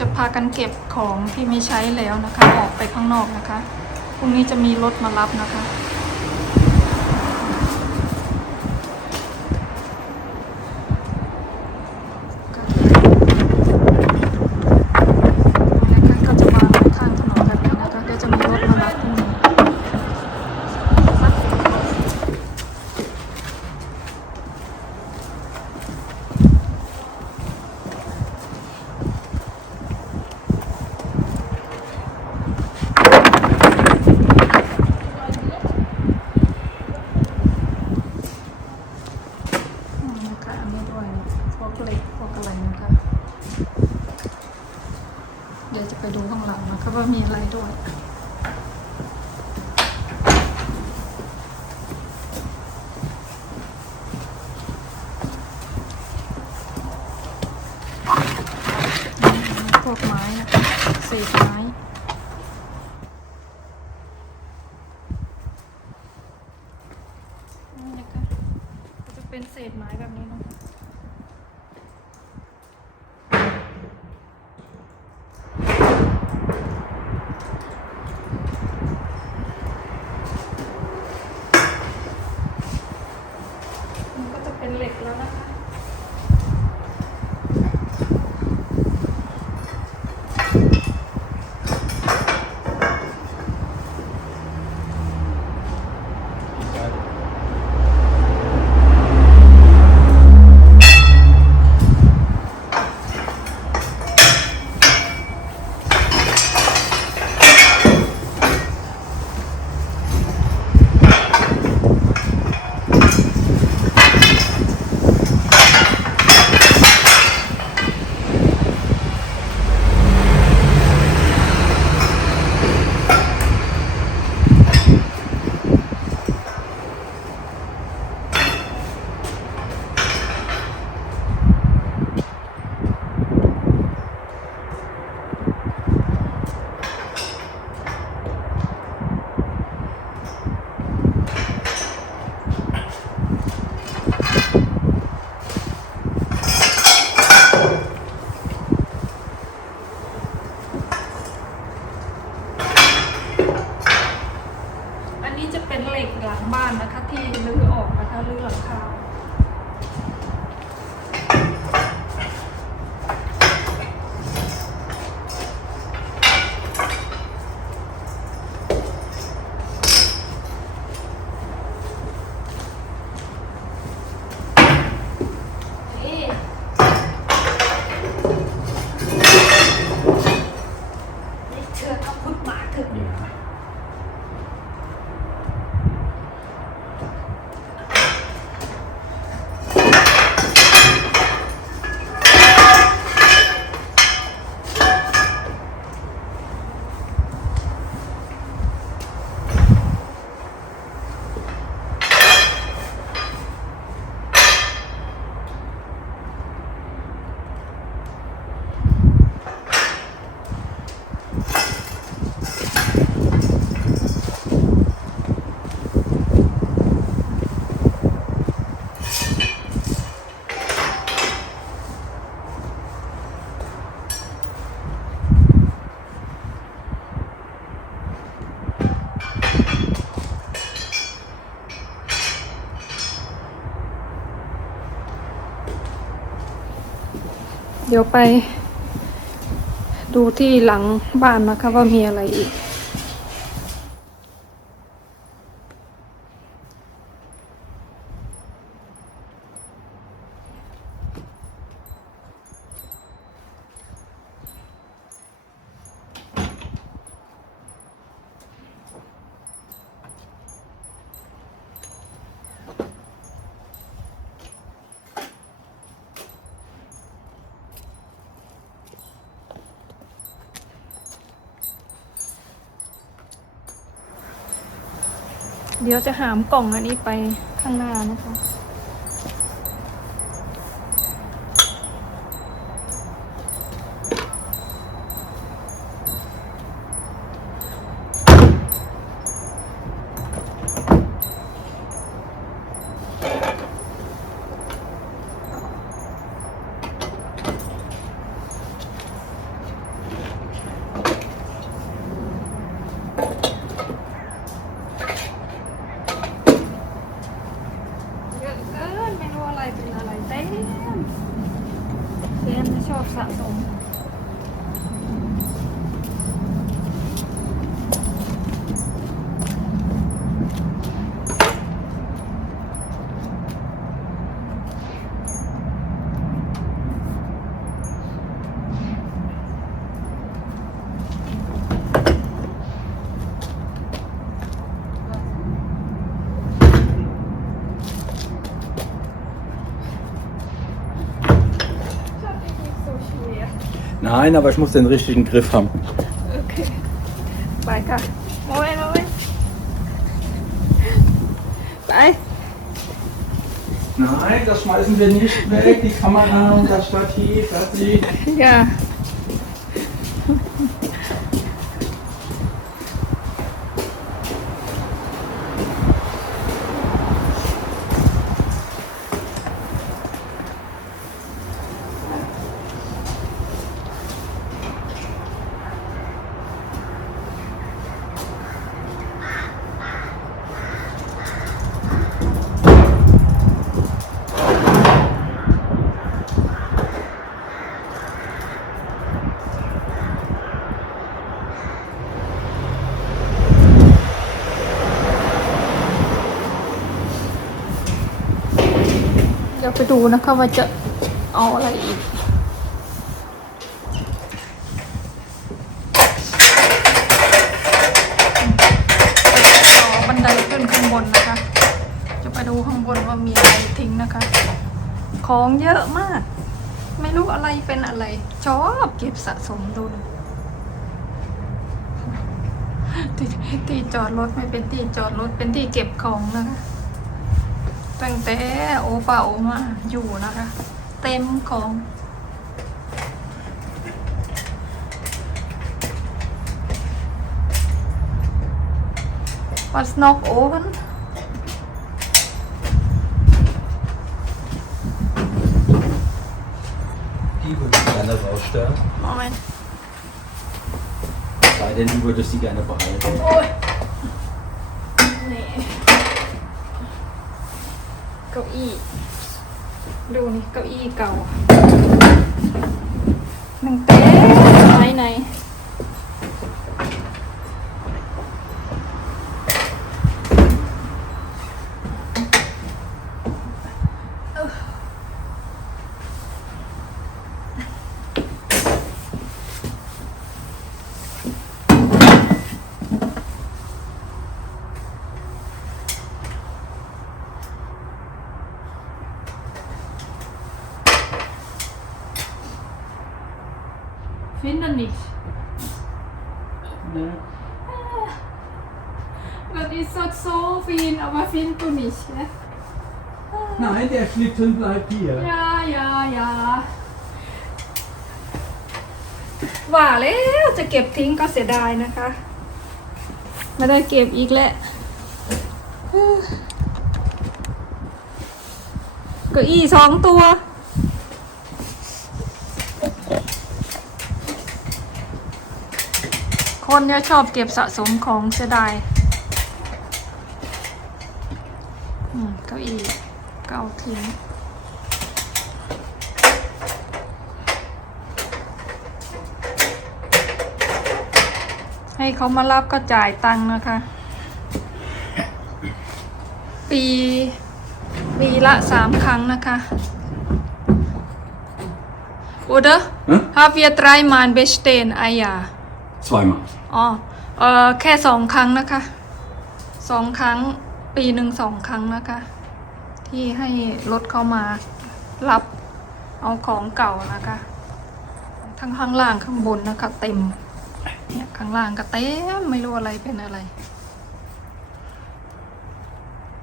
จะพากันเก็บของที่ไม่ใช้แล้วนะคะ ออกไปข้างนอกนะคะ พรุ่งนี้จะมีรถมารับนะคะ นะคะก็จะมาข้างถนนแบบนี้นะคะก็จะมีรถมารับพรุ่งนี้ นี่นะคะอันนี้ด้วยพวกเหล็กพวกอะไรนะคะ เดี๋ยวจะ ไปดูข้างหลังนะคะว่ามีอะไรด้วยพวกไม้นะคะเศษไม้นี่นะคะก็จะเป็นเศษไม้แบบนี้นะคะ มันก็จะเป็นเหล็กแล้วนะคะ อันนี้จะเป็นเหล็กหลังบ้านนะคะ ที่ รื้อออกนะคะรื้อหลังคา เชื่อเขาพุดหมาถึง เดี๋ยวไปดูที่หลังบ้านนะคะว่ามีอะไรอีก เดี๋ยวจะหามกล่องอันนี้ไปข้างหน้านะคะ นะสม Nein, aber ich muss den richtigen Griff haben. โอเคไปค่ะโอ้ยโอ้ยไป Nein, das schmeißen wir nicht weg. Die Kamera und das Stativ, das sieht. ดูนะคะว่าจะเอาอะไรอีกต่อบันไดขึ้นข้างบนนะคะ จะไปดูข้างบนว่ามีอะไรทิ้งนะคะ ของเยอะมาก ไม่รู้อะไรเป็นอะไร ชอบเก็บสะสมดูนะที่จอดรถไม่เป็นที่จอดรถเป็นที่เก็บของนะคะ ตั้งแต่โอเป่ามาอยู่นะคะ เต็มของ What's knock oven? Die würde ich gerne rausstellen. Moment. Sei denn, du würdest sie gerne behalten. โ เก้าอี้ ดูนี่เก้าอี้เก่าหนึ่งเต้ไหนไหน ฟินนันนิช Ne? Das ist so so fin, aber findest du nicht, ne? Nein, der Schlitten bleibt hier. ยายายาว่าแล้วจะเก็บทิ้งก็เสียดายนะคะ ไม่ได้เก็บอีกแล้วเก็อีสองตัว คนเนี่ยชอบเก็บสะสมของเสียดายอืมเก้าอี้เก้าทิ้งให้เขามารับก็จ่ายตังค์นะคะ ปีปีละสามครั้งนะคะ Oder? Hm? Haben wir dreimal bestehen, ah ja. Zweimal. อ๋ อเออแค่สองครั้งนะคะสองครั้งปีหนึ่งสองครั้งนะคะ ที่ให้รถเข้ามารับเอาของเก่านะคะ ทั้งข้างล่างข้างบนนะคะ เต็มเนี่ยข้างล่างก็เต็มไม่รู้อะไรเป็นอะไร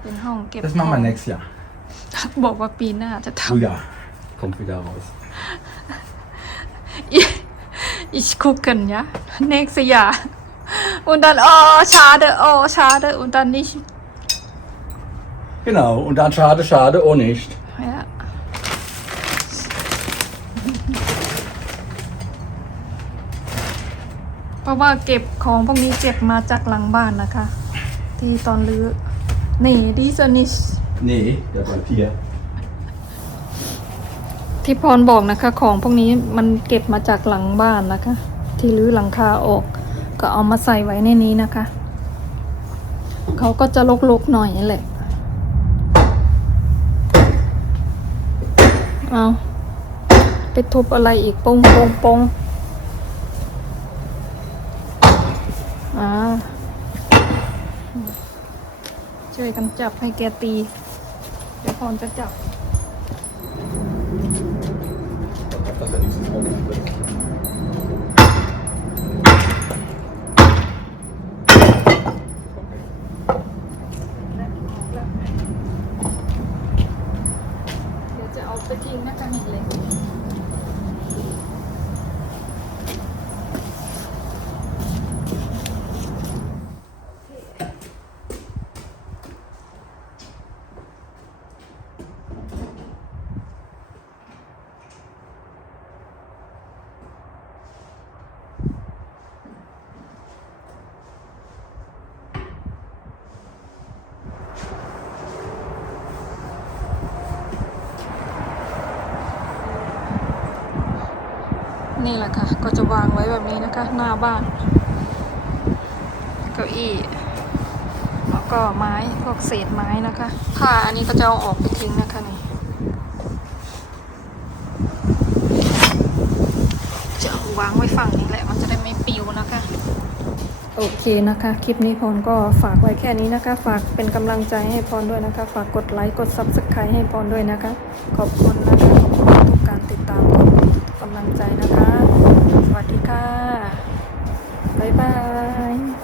เป็นห้องเก็บ Das machen wir nächstes Jahr. บอกว่าปีหน้าจะท Frühjahr kommt wieder raus. ำ ich gucken ja nächstes Jahr und dann oh schade oh schade und dann nicht Genau, und dann schade, schade, oh nicht. ja เพราะว่าเก็บของพวกนี้เก็บมาจากหลังบ้านนะคะ ที่ตอนรื้อนี่ดิสนิช Nee, der bleibt hier. ที่พรบอกนะคะ ของพวกนี้มันเก็บมาจากหลังบ้านนะคะ ที่รื้อหลังคาออก ก็เอามาใส่ไว้ในนี้นะคะ เขาก็จะลกๆหน่อยนั่แหละเอาไปทุบอะไรอีกปงปงปงอ่าช่วยกันจับให้แกตี เดี๋ยวพรจะจับ Hoppas att det liksom håller. เดี๋ยวจะเอา ไปทิ้งนะคะนี่เลย นี่แหละค่ะ ก็จะวางไว้แบบนี้นะคะ หน้าบ้าน เก้าอี้ แล้วก็ไม้พวกเศษไม้นะคะผ้าอันนี้ก็จะเอาออกไปทิ้งนะคะนี่จะวางไว้ฝั่งนี้แหละ มันจะได้ไม่ปิวนะคะ โอเคนะคะ คลิปนี้พรก็ฝากไว้แค่นี้นะคะ ฝากเป็นกำลังใจให้พรด้วยนะคะ ฝากกดไลค์กด Subscribe ให้พรด้วยนะคะ ขอบคุณนะคะขอบคุณทุกการติดตามกำลังใจนะคะ วัสดีค่ะ บ๊ายบาย